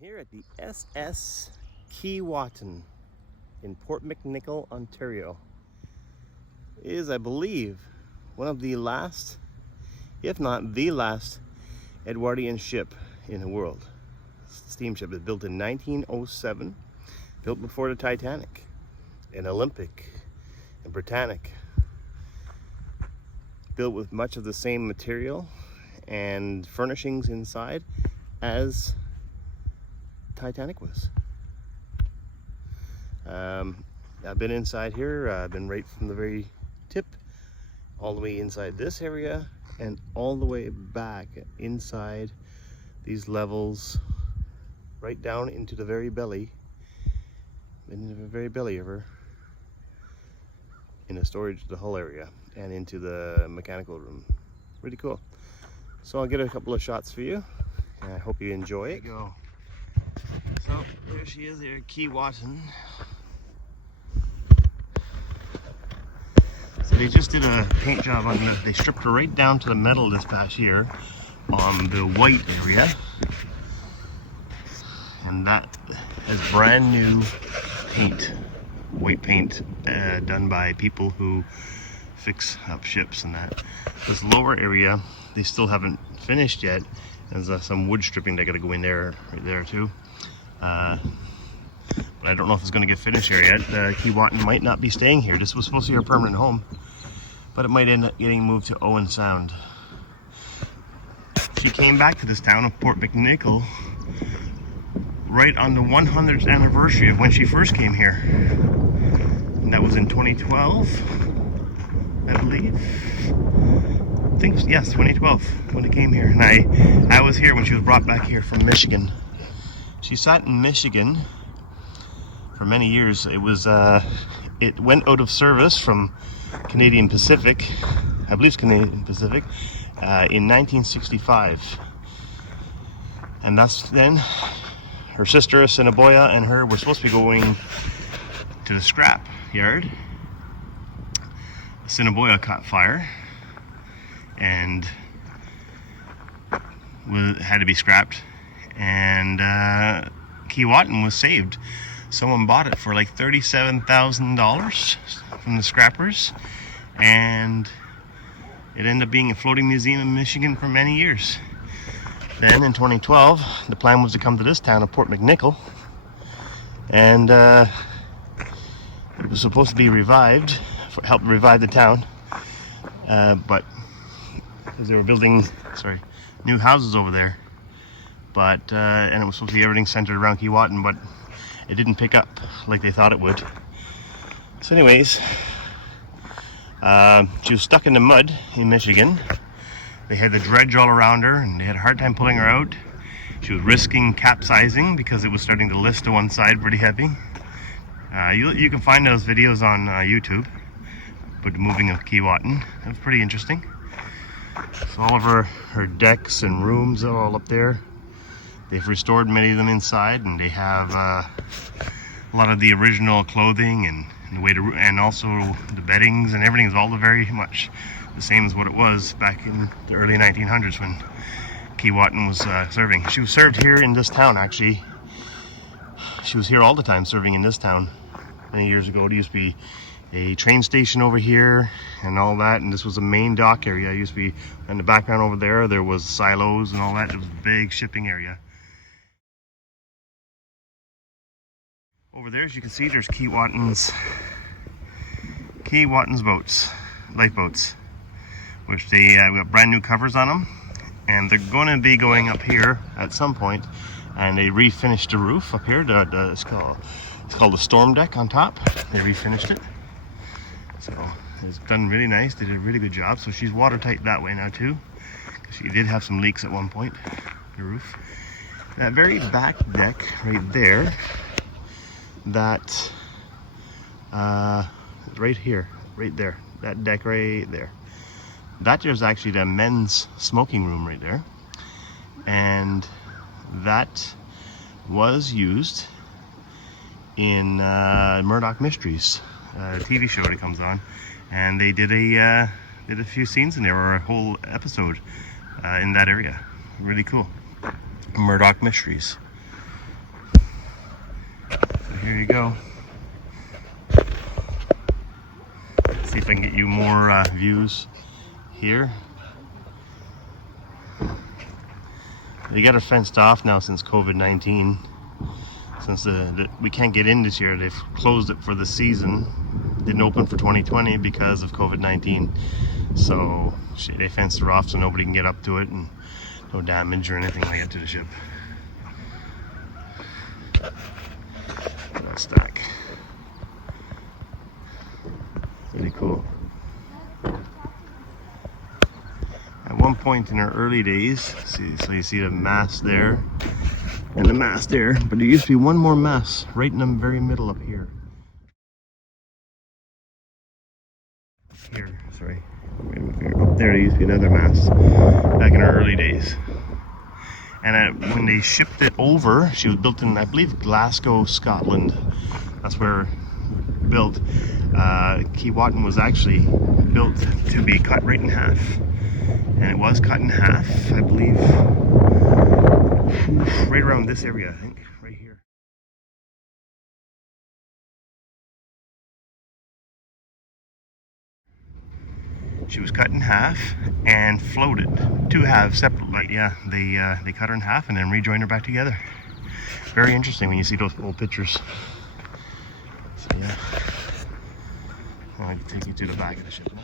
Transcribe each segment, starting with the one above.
Here at the SS Keewatin in Port McNicoll, Ontario. It is, I believe, one of the last, if not the last, Edwardian ship in the world. Steamship is built in 1907, built before the Titanic, an Olympic, and Britannic. Built with much of the same material and furnishings inside as Titanic was. I've been inside here. I've been right from the very tip all the way inside this area and all the way back inside these levels, right down into the very belly, of her, in the storage, the hull area, and into the mechanical room. Really cool. So I'll get a couple of shots for you, and I hope you enjoy it. There you go. So there she is there, Kewatin. So they just did a paint job on the, they stripped her right down to the metal this past year on the white area. And that has brand new paint, white paint, done by people who fix up ships and that. This lower area, they still haven't finished yet. There's some wood stripping that got to go in there, right there too. But I don't know if it's going to get finished here yet. Kewatin might not be staying here. This was supposed to be her permanent home, but it might end up getting moved to Owen Sound. She came back to this town of Port McNicoll right on the 100th anniversary of when she first came here. And that was in 2012, I believe. I think, yes, 2012 when it came here. And I was here when she was brought back here from Michigan. She sat in Michigan for many years. It was it went out of service from Canadian Pacific, I believe it's Canadian Pacific, in 1965. And that's then her sister Assiniboia and her were supposed to be going to the scrap yard. Assiniboia caught fire and had to be scrapped, and Kewatin was saved. Someone bought it for like $37,000 from the scrappers, and it ended up being a floating museum in Michigan for many years. Then in 2012, the plan was to come to this town of Port McNicoll, and it was supposed to be revived, help revive the town, but because they were building, new houses over there, but and it was supposed to be everything centered around Kewatin, but it didn't pick up like they thought it would. So anyways, she was stuck in the mud in Michigan. They had the dredge all around her and they had a hard time pulling her out. She was risking capsizing because it was starting to list to one side pretty heavy. You can find those videos on YouTube, but the moving of Kewatin, it was pretty interesting. So all of her decks and rooms are all up there. They've restored many of them inside, and they have a lot of the original clothing and the way to, and also the beddings and everything is all very much the same as what it was back in the early 1900s when Kewatin was serving. She was served here in this town, actually. She was here all the time, serving in this town many years ago. There used to be a train station over here and all that, and this was a main dock area. It used to be in the background over there. There was silos and all that. It was a big shipping area. Over there, as you can see, there's Kewatin's boats, lifeboats, which we got brand new covers on them, and they're going to be going up here at some point, and they refinished the roof up here. It's called the storm deck on top. They refinished it, so it's done really nice. They did a really good job. So she's watertight that way now too, because she did have some leaks at one point, the roof. That very back deck right there, that right here, right there, that deck right there, that there's actually the men's smoking room right there, and that was used in Murdoch Mysteries, TV show that comes on, and they did a few scenes in there, or a whole episode in that area. Really cool. Murdoch Mysteries. here you go. See if I can get you more views here. They got it fenced off now since COVID-19. Since we can't get in this year, they've closed it for the season. Didn't open for 2020 because of COVID-19. So they fenced it off so nobody can get up to it and no damage or anything like that to the ship. That stack. Pretty cool. At one point in our early days, so you see the mast there and the mast there, but there used to be one more mast right in the very middle up here. Here, sorry. Up there used to be another mast back in our early days. And when they shipped it over, she was built in, I believe, Glasgow, Scotland. That's where built. Kewatin was actually built to be cut right in half. And it was cut in half, I believe, right around this area, I think, right here. She was cut in half and floated. Two halves separate, like, yeah, they cut her in half and then rejoined her back together. Very interesting when you see those old pictures. So yeah, I'll take you to the back of the ship now.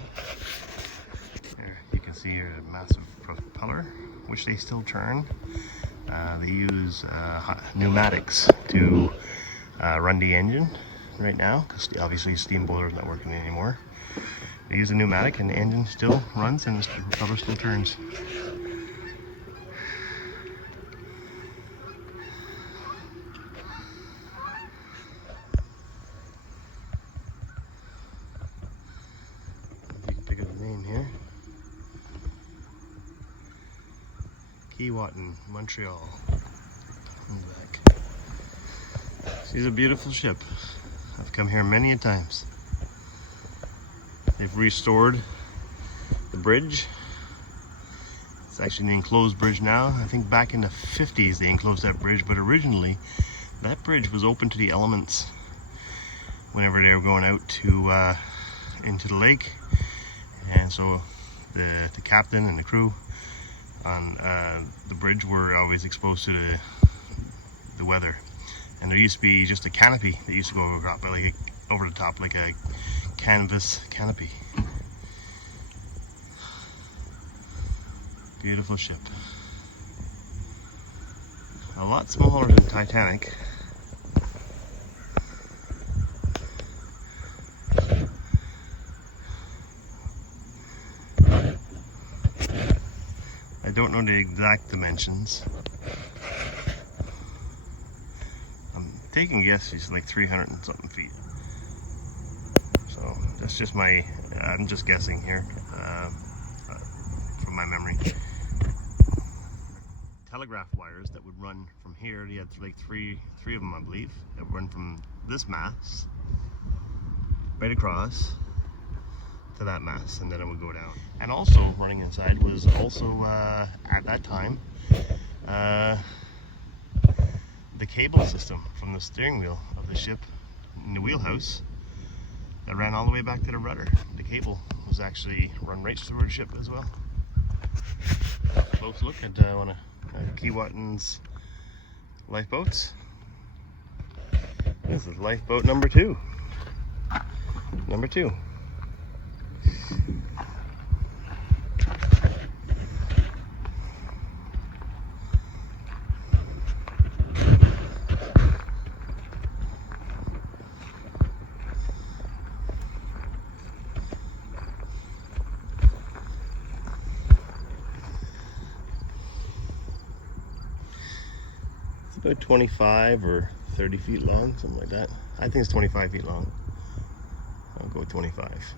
There, you can see your massive propeller, which they still turn. They use pneumatics to run the engine right now, because obviously the steam boiler is not working anymore. They use a pneumatic and the engine still runs and the propeller still turns. You can pick up the name here. Kewatin, Montreal. On the back. She's a beautiful ship. I've come here many a times. They've restored the bridge. It's actually an enclosed bridge now. I think back in the 50s they enclosed that bridge, but originally that bridge was open to the elements whenever they were going out to into the lake. And so the captain and the crew on the bridge were always exposed to the weather. And there used to be just a canopy that used to go over the top, like a canvas canopy. Beautiful ship. A lot smaller than Titanic. I don't know the exact dimensions. I'm taking a guess she's like 300 and something feet. So that's just I'm just guessing here from my memory. Telegraph wires that would run from here, you had like three of them, I believe, that would run from this mast right across to that mast, and then it would go down. And also running inside was also at that time the cable system from the steering wheel of the ship in the wheelhouse that ran all the way back to the rudder. The cable was actually run right through the ship as well. Close look at one of Kewatin's lifeboats. This is lifeboat number 2. Number 2. About 25 or 30 feet long, something like that. I think it's 25 feet long. I'll go with 25.